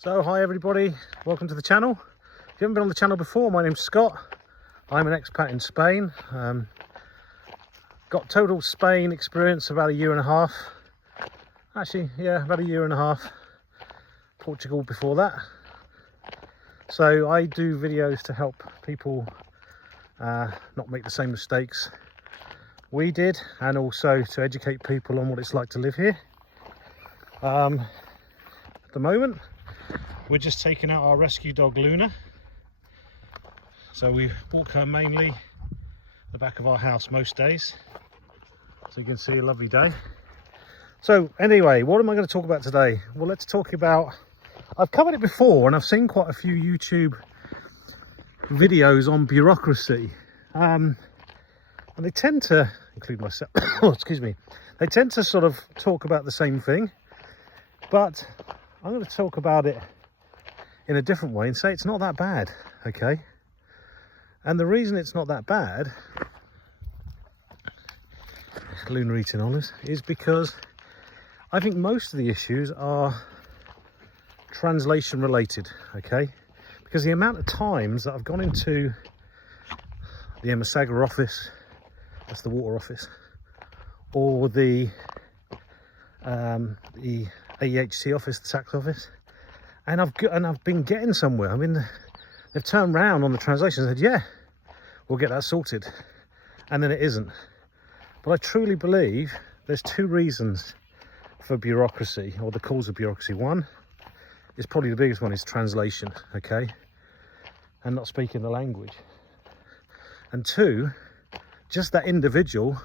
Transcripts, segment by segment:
So hi everybody, welcome to the channel. If you haven't been on the channel before, my name's Scott. I'm an expat in Spain. Got total Spain experience about a year and a half. Actually, yeah, about a year and a half. Portugal before that. So I do videos to help people not make the same mistakes we did, and also to educate people on what it's like to live here. At the moment, we're just taking out our rescue dog Luna. So we walk her mainly the back of our house most days. So you can see a lovely day. So anyway, what am I going to talk about today? Well, let's talk about, I've covered it before and I've seen quite a few YouTube videos on bureaucracy. And they tend to, include myself, oh, excuse me, they tend to sort of talk about the same thing. But I'm going to talk about it in a different way and say it's not that bad, okay? And the reason it's not that bad, Luna eating olives, is because I think most of the issues are translation related, okay? Because the amount of times that I've gone into the Emasaga office, that's the water office, or the AEHC office, the tax office, and I've been getting somewhere. I mean, they've turned around on the translation and said, yeah, we'll get that sorted, and then it isn't. But I truly believe there's two reasons for bureaucracy, or the cause of bureaucracy. One is probably the biggest one, is translation, okay, and not speaking the language. And two, just that individual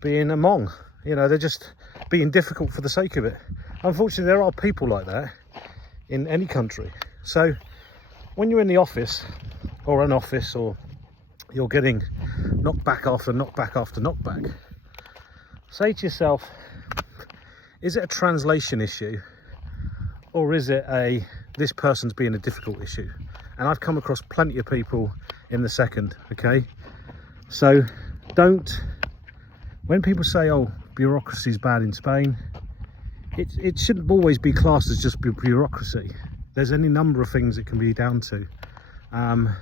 being a Hmong, you know, they're just being difficult for the sake of it. Unfortunately, there are people like that in any country. So when you're in the office or an office, or you're getting knockback after knockback after knockback, say to yourself, is it a translation issue, or is it a this person's being a difficult issue? And I've come across plenty of people in the second, okay? So don't, when people say, oh, bureaucracy is bad in Spain, it shouldn't always be classed as just bureaucracy. There's any number of things it can be down to, and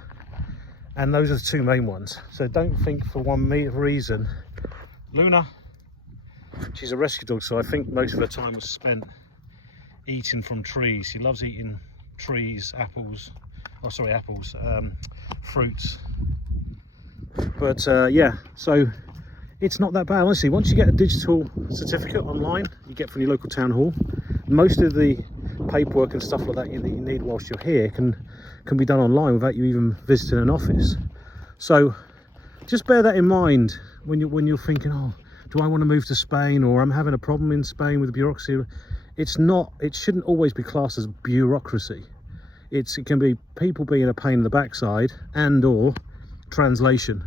those are the two main ones. So don't think for one reason. Luna, she's a rescue dog, so I think most of her time was spent eating from trees. She loves eating trees, apples, oh sorry, apples, fruits. But yeah, so it's not that bad, honestly. Once you get a digital certificate online, you get from your local town hall, most of the paperwork and stuff like that you need whilst you're here can be done online without you even visiting an office. So just bear that in mind when you're thinking, oh, do I want to move to Spain, or I'm having a problem in Spain with the bureaucracy. It shouldn't always be classed as bureaucracy. It can be people being a pain in the backside, and or translation,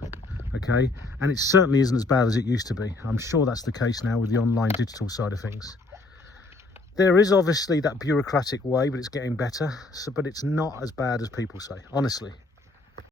okay? And it certainly isn't as bad as it used to be. I'm sure that's the case now with the online digital side of things. There is obviously that bureaucratic way, but it's getting better. So, but it's not as bad as people say, honestly.